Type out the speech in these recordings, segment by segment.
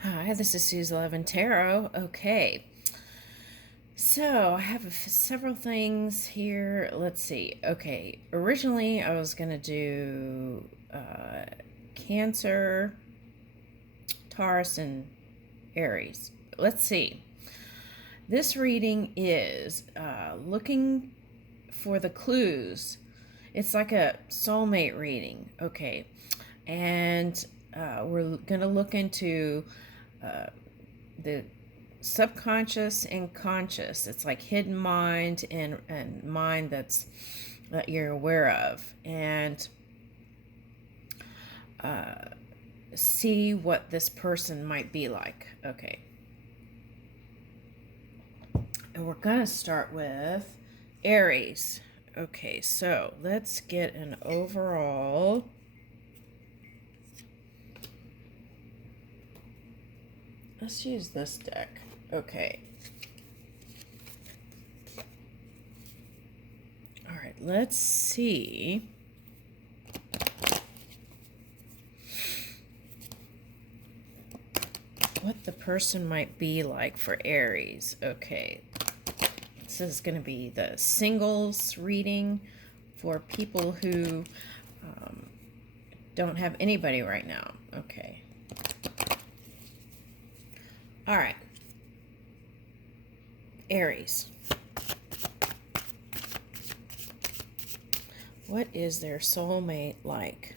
Hi, this is Suze 11 Tarot. Okay, so I have several things here. Let's see. Okay, originally I was going to do Cancer, Taurus, and Aries. Let's see. This reading is looking for the clues. It's like a soulmate reading. Okay, and we're going to look into the subconscious and conscious. It's like hidden mind and mind that you're aware of, and see what this person might be like. Okay, and we're gonna start with Aries. Okay, so let's get an overall. Let's use this deck. Okay. All right, let's see what the person might be like for Aries. Okay. This is going to be the singles reading for people who don't have anybody right now. Okay. All right. Aries. What is their soulmate like?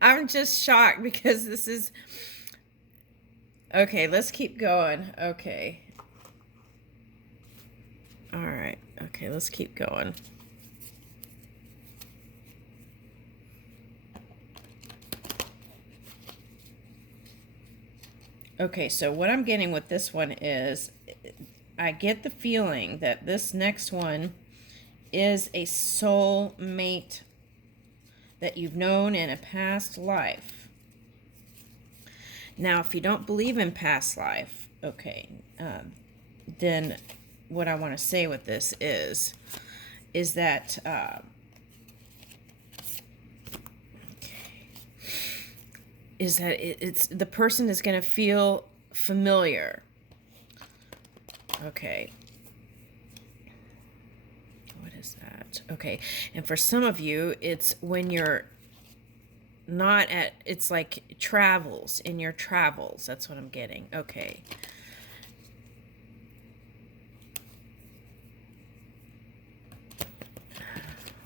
I'm just shocked because this is... Okay, let's keep going. Okay. All right. Okay, let's keep going. Okay, so what I'm getting with this one is I get the feeling that this next one is a soul mate that you've known in a past life. Now, if you don't believe in past life, okay, then what I want to say with this is that it's the person is going to feel familiar. Okay. What is that? Okay. And for some of you, it's when you're not at, it's like travels, in your travels. That's what I'm getting. Okay.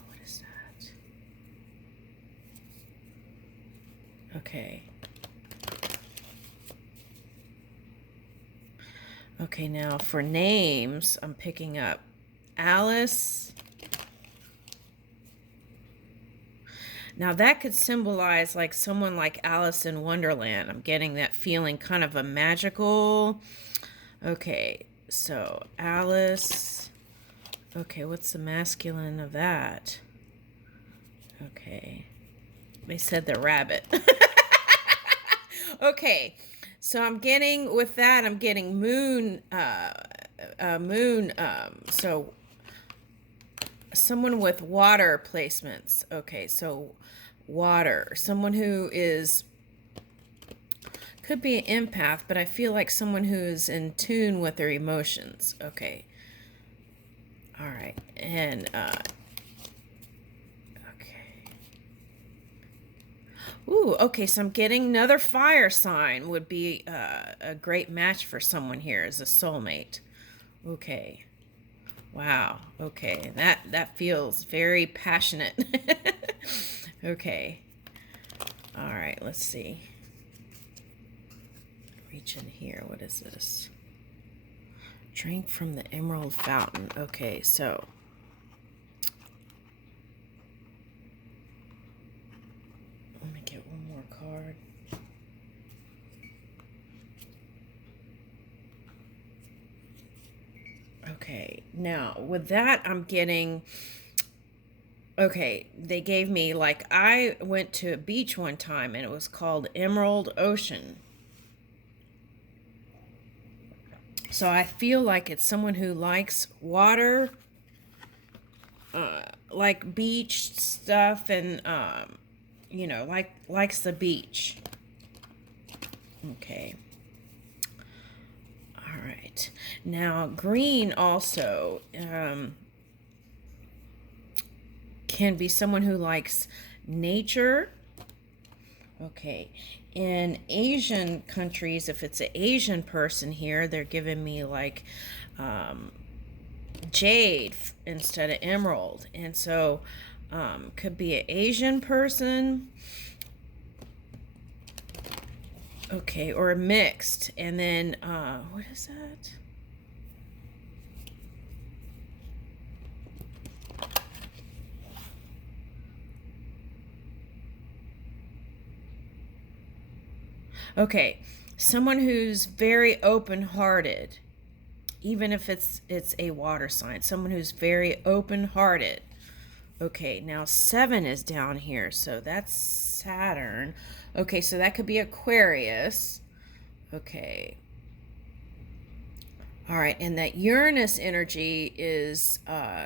What is that? Okay. Okay, now for names, I'm picking up Alice. Now that could symbolize like someone like Alice in Wonderland. I'm getting that feeling, kind of a magical. Okay, so Alice. Okay, what's the masculine of that? Okay. They said the rabbit. Okay. So I'm getting with that, I'm getting moon, so someone with water placements. Okay, so water. Someone who is, could be an empath, but I feel like someone who is in tune with their emotions. Okay. All right. And, okay. Ooh, okay, so I'm getting another fire sign would be a great match for someone here as a soulmate. Okay. Wow. Okay. That feels very passionate. Okay. All right, let's see. Reach in here. What is this? Drink from the emerald fountain. Okay, so let me get one more card. Okay, now with that, I'm getting, okay, they gave me, like, I went to a beach one time and it was called Emerald Ocean. So I feel like it's someone who likes water, like beach stuff, and likes the beach. Okay. All right. Now green also can be someone who likes nature. Okay. In Asian countries, if it's an Asian person here, they're giving me like jade instead of emerald. And so could be an Asian person. Okay, or a mixed. And then what is that? Okay, someone who's very open-hearted, even if it's a water sign. Someone who's very open-hearted. Okay, now 7 is down here, so that's Saturn. Okay, so that could be Aquarius. Okay. All right, and that Uranus energy is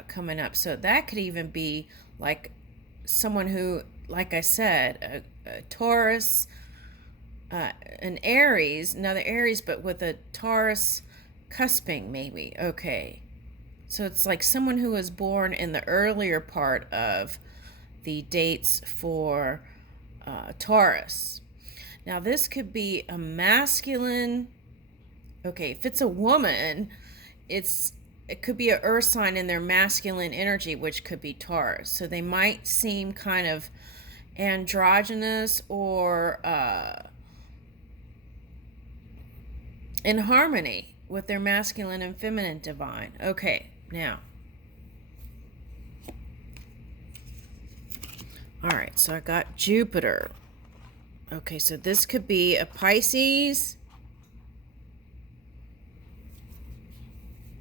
coming up, so that could even be like someone who, like I said, a Taurus, an Aries, another Aries, but with a Taurus cusping, maybe. Okay. So it's like someone who was born in the earlier part of the dates for Taurus. Now, this could be a masculine. Okay, if it's a woman, it could be an earth sign in their masculine energy, which could be Taurus. So they might seem kind of androgynous or in harmony with their masculine and feminine divine. Okay, now. All right, so I got Jupiter. Okay, so this could be a Pisces.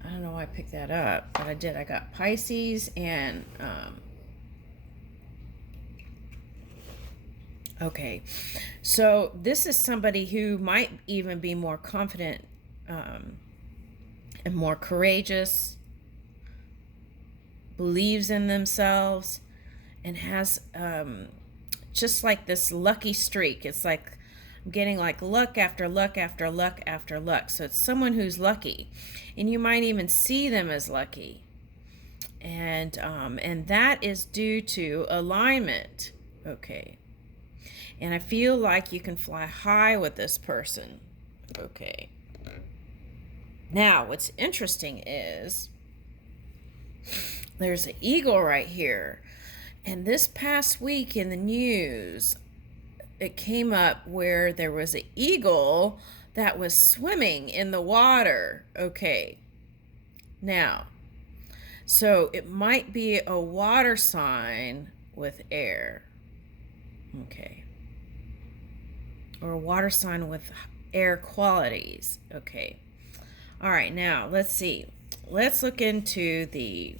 I don't know why I picked that up, but I did. I got Pisces and okay, so this is somebody who might even be more confident and more courageous, believes in themselves, and has just like this lucky streak. It's like I'm getting like luck after luck after luck after luck. So it's someone who's lucky, and you might even see them as lucky, and that is due to alignment. Okay. And I feel like you can fly high with this person. Okay. Now, what's interesting is there's an eagle right here. And this past week in the news, it came up where there was an eagle that was swimming in the water. Okay. Now, so it might be a water sign with air. Okay. Or a water sign with air qualities. Okay. All right, now let's see. Let's look into the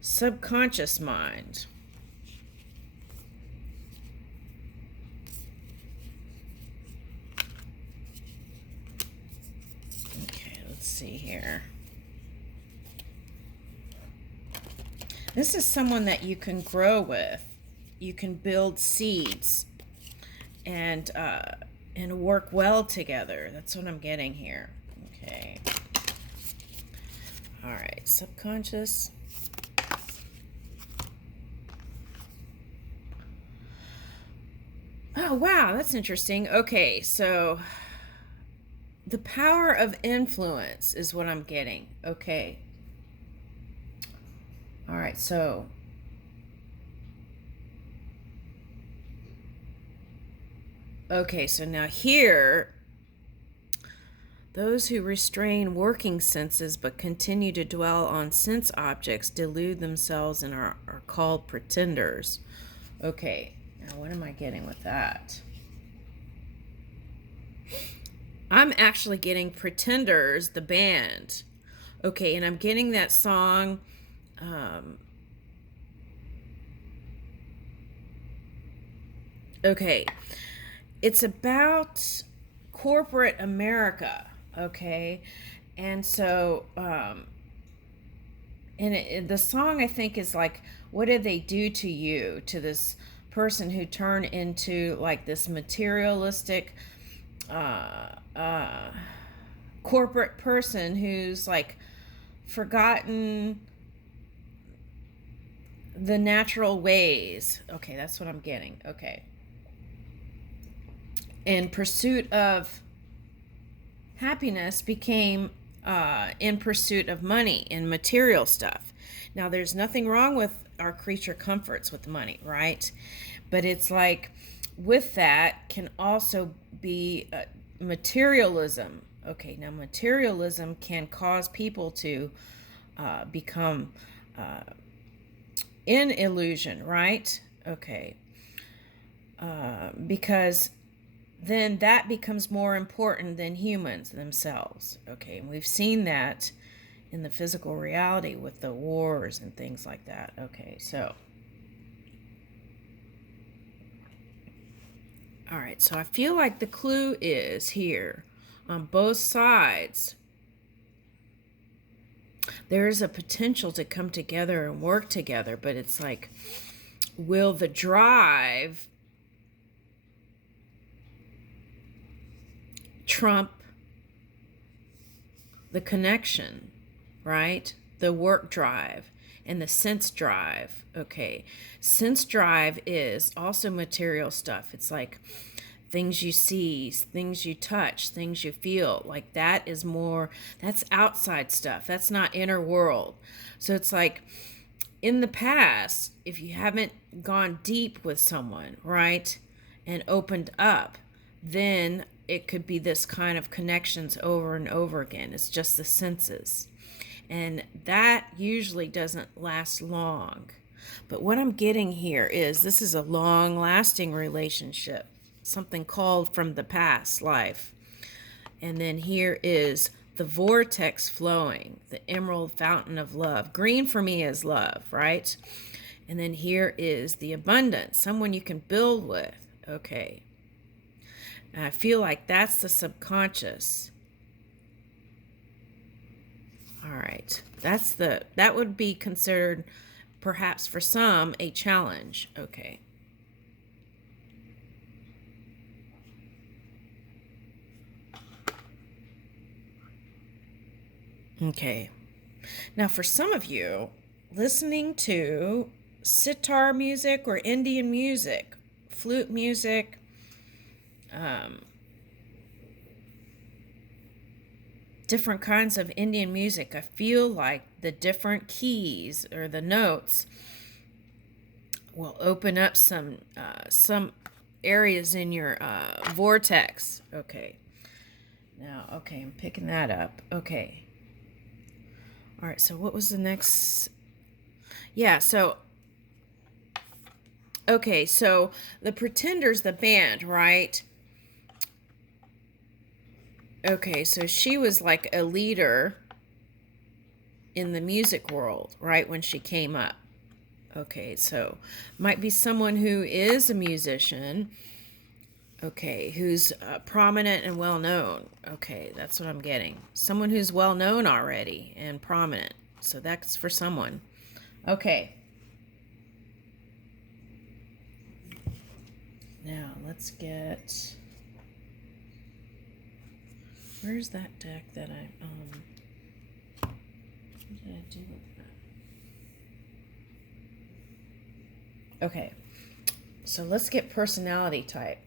subconscious mind. Okay, let's see here. This is someone that you can grow with. You can build seeds and work well together. That's what I'm getting here. Okay. All right, subconscious. Oh, wow, that's interesting. Okay, so the power of influence is what I'm getting. Okay. All right, so okay, so now here, those who restrain working senses but continue to dwell on sense objects delude themselves and are called pretenders. Okay, now what am I getting with that? I'm actually getting Pretenders, the band. Okay, and I'm getting that song. Okay, it's about corporate America. Okay, and so the song, I think, is like, what did they do to you, to this person who turned into like this materialistic uh, uh, corporate person who's like forgotten the natural ways. Okay, that's what I'm getting. Okay. In pursuit of happiness became in pursuit of money and material stuff. Now, there's nothing wrong with our creature comforts with money, right? But it's like, with that can also be materialism. Okay, now materialism can cause people to become in illusion, right? Okay, because then that becomes more important than humans themselves. Okay, and we've seen that in the physical reality with the wars and things like that. Okay, so all right, so I feel like the clue is here on both sides. There is a potential to come together and work together, but it's like, will the drive trump the connection, right? The work drive and the sense drive. Okay. Sense drive is also material stuff. It's like things you see, things you touch, things you feel. Like that is more, that's outside stuff. That's not inner world. So it's like, in the past, if you haven't gone deep with someone, right, and opened up, then it could be this kind of connections over and over again. It's just the senses. And that usually doesn't last long. But what I'm getting here is this is a long lasting relationship, something called from the past life. And then here is the vortex flowing, the emerald fountain of love. Green for me is love, right? And then here is the abundance, someone you can build with. Okay. And I feel like that's the subconscious. All right. That would be considered perhaps for some a challenge. Okay. Okay. Now, for some of you, listening to sitar music or Indian music, flute music, different kinds of Indian music, I feel like the different keys or the notes will open up some areas in your vortex. Okay. Now, okay, I'm picking that up. Okay. All right, so what was the next? Yeah, so, okay, so the Pretenders, the band, right? Okay, so she was like a leader in the music world, right, when she came up. Okay, so might be someone who is a musician, okay, who's prominent and well known. Okay, that's what I'm getting. Someone who's well known already and prominent. So that's for someone. Okay. Now let's get. Where's that deck that I what did I do with that? Okay. So let's get personality type.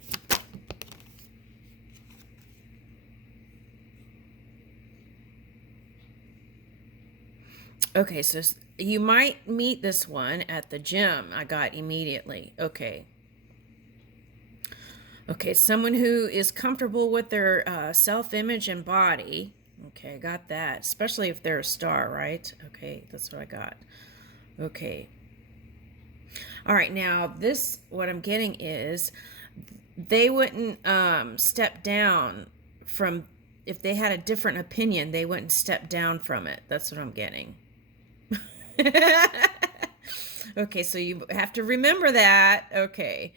Okay, so you might meet this one at the gym. I got immediately. Okay. Okay, someone who is comfortable with their self-image and body. Okay, got that. Especially if they're a star, right? Okay, that's what I got. Okay. All right, now this, what I'm getting is they wouldn't step down from if they had a different opinion, they wouldn't step down from it. That's what I'm getting. Okay, so you have to remember that. Okay.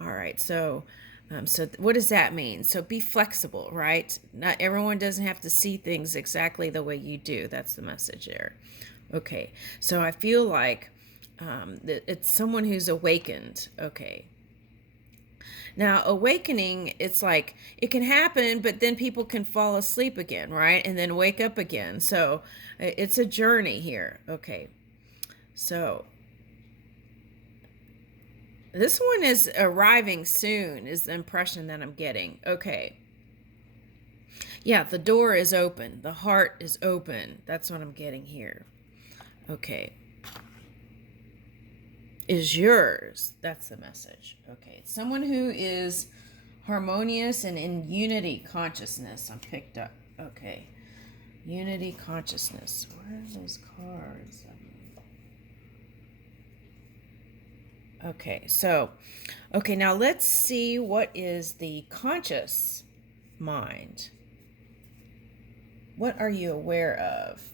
All right, so what does that mean? So be flexible, right? Not everyone doesn't have to see things exactly the way you do. That's the message there. Okay, so I feel like it's someone who's awakened. Okay. Now, awakening, it's like it can happen, but then people can fall asleep again, right? And then wake up again. So it's a journey here. Okay. So this one is arriving soon, is the impression that I'm getting. Okay. Yeah, the door is open. The heart is open. That's what I'm getting here. Okay. Is yours. That's the message. Okay. Someone who is harmonious and in unity consciousness. I'm picked up. Okay. Unity consciousness. Where are those cards? Okay, so, okay, now let's see what is the conscious mind. What are you aware of?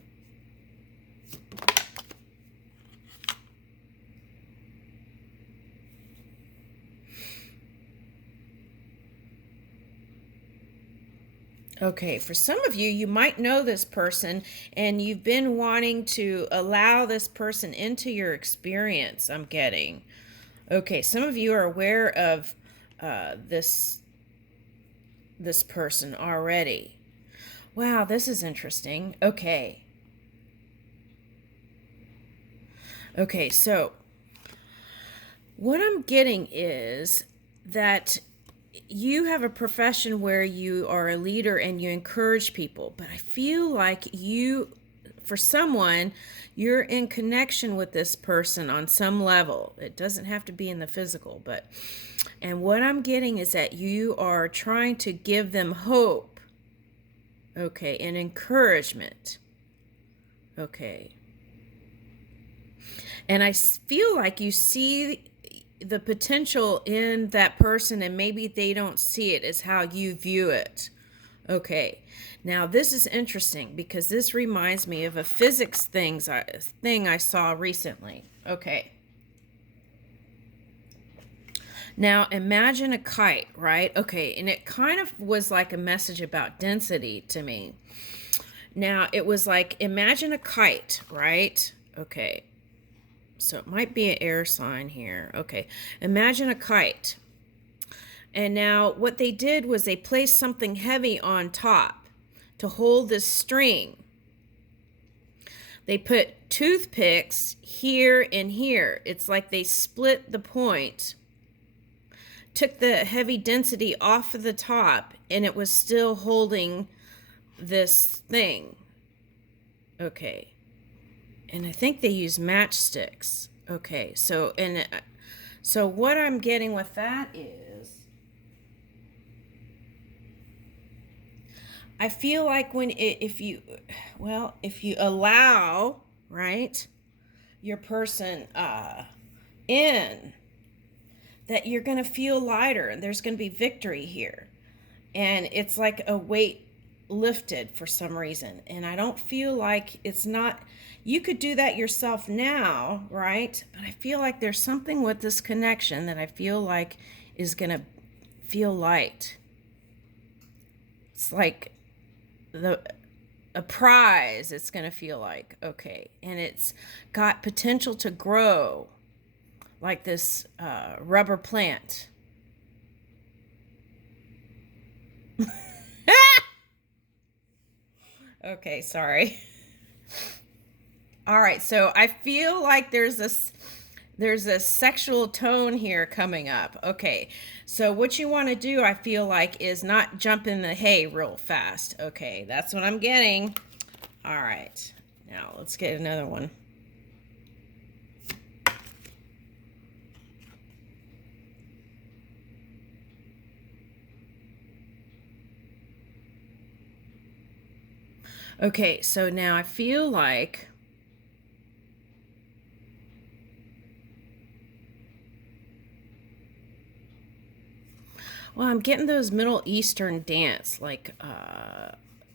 Okay, for some of you, you might know this person and you've been wanting to allow this person into your experience, I'm getting. Okay, some of you are aware of this person already. Wow, this is interesting. Okay. Okay, so what I'm getting is that you have a profession where you are a leader and you encourage people, but I feel like for someone, you're in connection with this person on some level. It doesn't have to be in the physical, and what I'm getting is that you are trying to give them hope, okay, and encouragement, okay. And I feel like you see the potential in that person, and maybe they don't see it as how you view it. Okay, now this is interesting because this reminds me of a physics thing I saw recently. Okay. Now imagine a kite, right? Okay, and it kind of was like a message about density to me. Now it was like, imagine a kite, right? Okay. So it might be an air sign here. Okay, imagine a kite. And now what they did was they placed something heavy on top to hold this string. They put toothpicks here and here. It's like they split the point, took the heavy density off of the top, and it was still holding this thing. Okay. And I think they use matchsticks. Okay, so what I'm getting with that is, I feel like if you allow, right, your person in, that you're going to feel lighter and there's going to be victory here. And it's like a weight lifted for some reason. And I don't feel like it's not, you could do that yourself now, right? But I feel like there's something with this connection that I feel like is going to feel light. It's like a prize, it's going to feel like. Okay. And it's got potential to grow like this rubber plant. Okay, sorry. All right, so I feel like there's a sexual tone here coming up. Okay, so what you want to do, I feel like, is not jump in the hay real fast. Okay, that's what I'm getting. All right, now let's get another one. Okay, so now I feel like Well, I'm getting those Middle Eastern dance, like,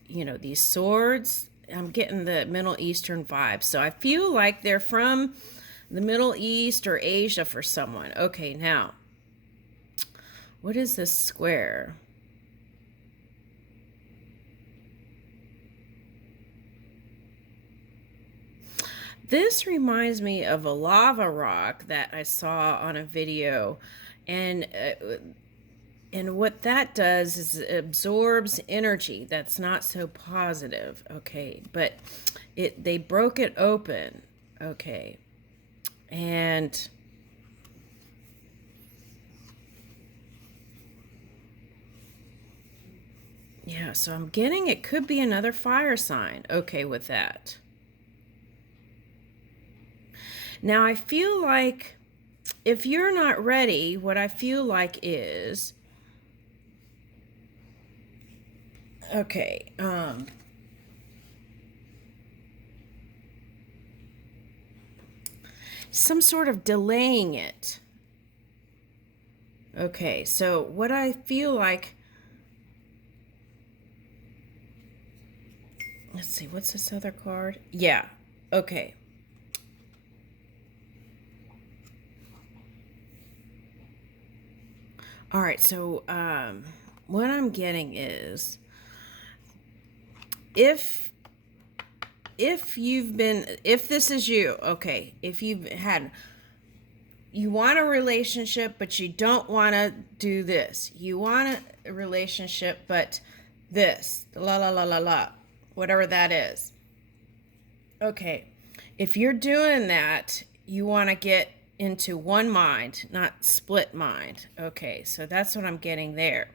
these swords. I'm getting the Middle Eastern vibes. So I feel like they're from the Middle East or Asia for someone. Okay, now, what is this square? This reminds me of a lava rock that I saw on a video, and what that does is it absorbs energy that's not so positive. Okay, but they broke it open. Okay, and yeah, so I'm getting it could be another fire sign. Okay, with that. Now, I feel like if you're not ready, what I feel like is, okay, some sort of delaying it. Okay, so what I feel like, let's see, what's this other card? Yeah, okay. All right, so what I'm getting is if this is you, okay, if you want a relationship but you don't want to do this, you want a relationship but this, la la la la la, whatever that is. Okay, if you're doing that, you want to get into one mind, not split mind. Okay, so that's what I'm getting there.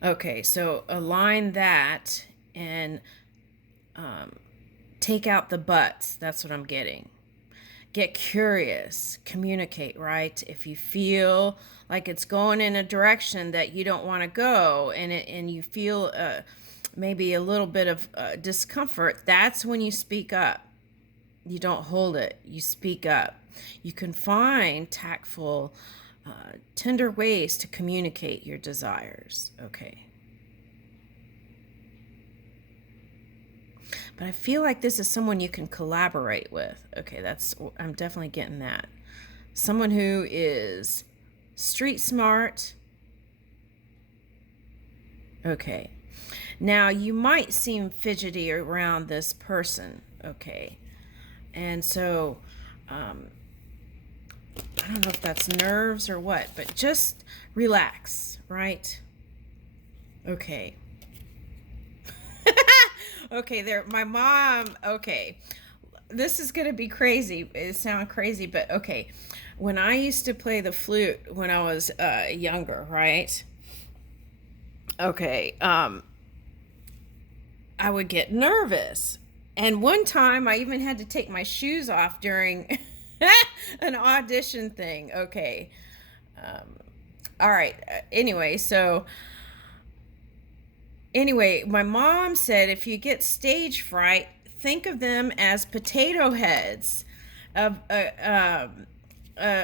Okay, so align that and take out the buts. That's what I'm getting. Get curious, communicate, right? If you feel like it's going in a direction that you don't want to go, and you feel maybe a little bit of discomfort, that's when you speak up. You don't hold it. You speak up. You can find tactful, tender ways to communicate your desires. Okay. But I feel like this is someone you can collaborate with. Okay, I'm definitely getting that. Someone who is street smart. Okay. Now, you might seem fidgety around this person. Okay. And so, I don't know if that's nerves or what, but just relax, right? Okay. Okay, my mom, okay. This is going to be crazy. It sounds crazy, but okay. When I used to play the flute when I was younger, right? Okay, I would get nervous. And one time I even had to take my shoes off during an audition thing. Okay. All right. Anyway, my mom said if you get stage fright, think of them as potato heads, of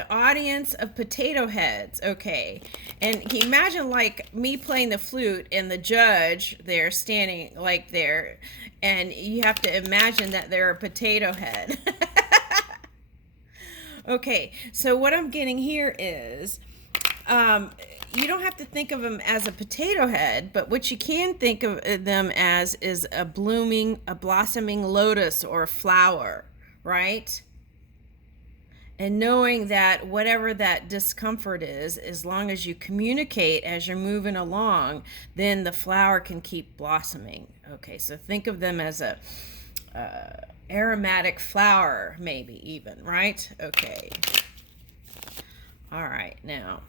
audience of potato heads. Okay, and can you imagine like me playing the flute and the judge there standing like there, and you have to imagine that they're a potato head. Okay, so what I'm getting here is you don't have to think of them as a potato head, but what you can think of them as is a blossoming lotus or a flower, right? And knowing that whatever that discomfort is, as long as you communicate as you're moving along, then the flower can keep blossoming. Okay, so think of them as a aromatic flower, maybe even, right? Okay. All right, now,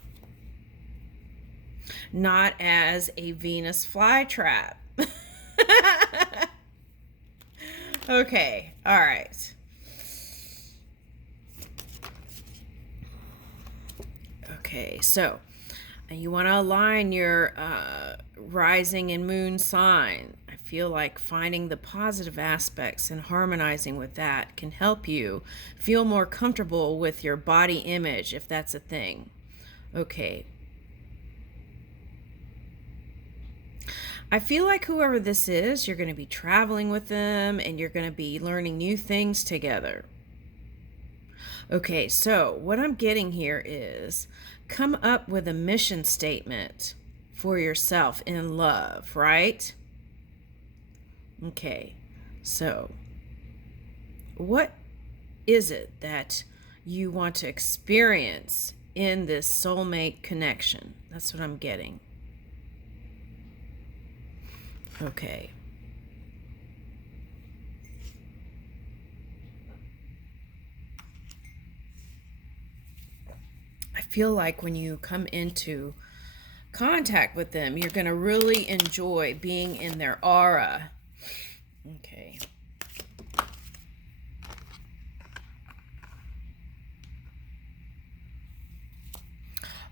not as a Venus flytrap. Okay, all right. Okay, so you want to align your rising and moon sign. I feel like finding the positive aspects and harmonizing with that can help you feel more comfortable with your body image, if that's a thing. Okay, I feel like whoever this is, you're going to be traveling with them and you're going to be learning new things together. Okay, so what I'm getting here is come up with a mission statement for yourself in love, right? Okay, so what is it that you want to experience in this soulmate connection? That's what I'm getting. Okay. I feel like when you come into contact with them, you're going to really enjoy being in their aura. Okay.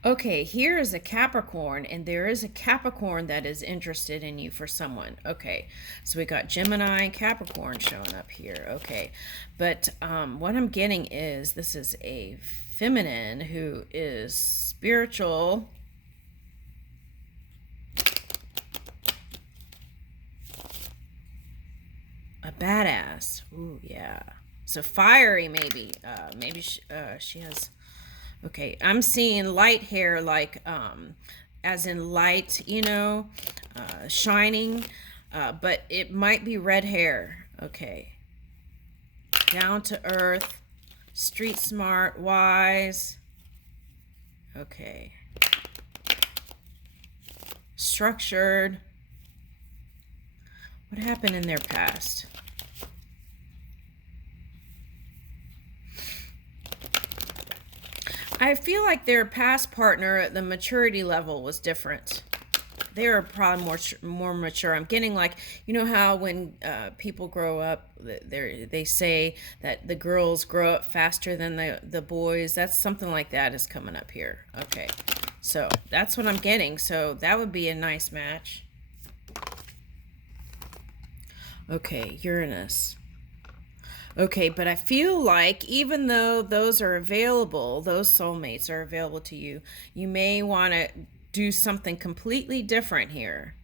Okay, here is a Capricorn, and there is a Capricorn that is interested in you for someone. Okay, so we got Gemini and Capricorn showing up here. Okay, but what I'm getting is this is a feminine who is spiritual. A badass. Ooh, yeah. So fiery, maybe. Maybe she has... Okay, I'm seeing light hair, like, as in light, shining, but it might be red hair. Okay. Down to earth, street smart, wise. Okay. Structured. What happened in their past? I feel like their past partner, the maturity level was different. They were probably more mature. I'm getting like, you know how when people grow up, they say that the girls grow up faster than the boys. That's something like that is coming up here. Okay, so that's what I'm getting. So that would be a nice match. Okay, Uranus. Okay, but I feel like even though those are available, those soulmates are available to you, you may want to do something completely different here.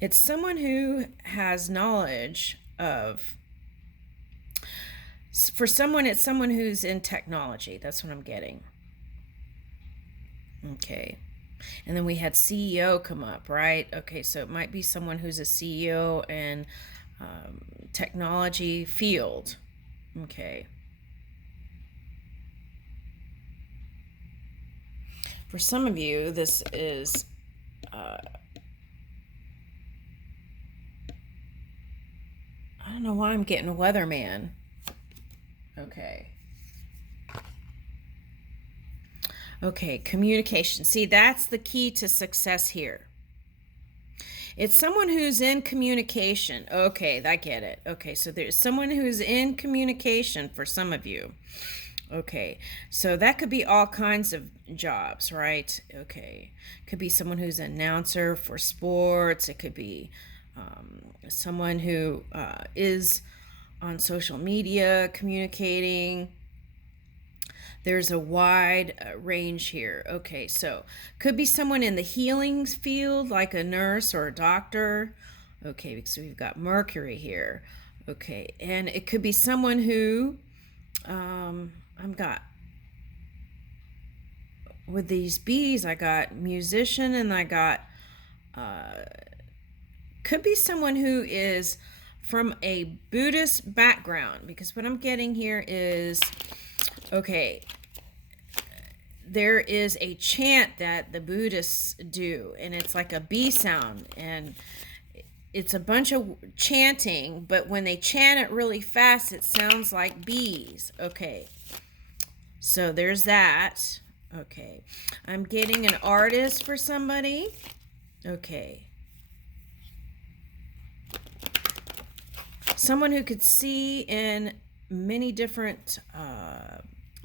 It's someone who has knowledge of... For someone, it's someone who's in technology. That's what I'm getting. Okay. And then we had CEO come up, right? Okay, so it might be someone who's a CEO and... technology field. Okay. For some of you, this is I don't know why I'm getting a weatherman. Okay. Okay, communication. See, that's the key to success here. It's someone who's in communication. Okay, I get it. Okay, so there's someone who's in communication for some of you. Okay, so that could be all kinds of jobs, right? Okay, could be someone who's an announcer for sports. It could be someone who is on social media communicating. There's a wide range here. Okay, so could be someone in the healing field, like a nurse or a doctor. Okay, so we've got Mercury here. Okay, and it could be someone who, I've got, with these bees, I got musician and I got, could be someone who is from a Buddhist background, because what I'm getting here is... Okay, there is a chant that the Buddhists do, and it's like a bee sound, and it's a bunch of chanting, but when they chant it really fast, it sounds like bees. Okay, so there's that. Okay, I'm getting an artist for somebody. Okay. Someone who could see in many different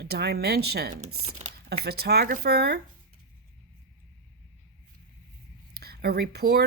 dimensions. A photographer, a reporter.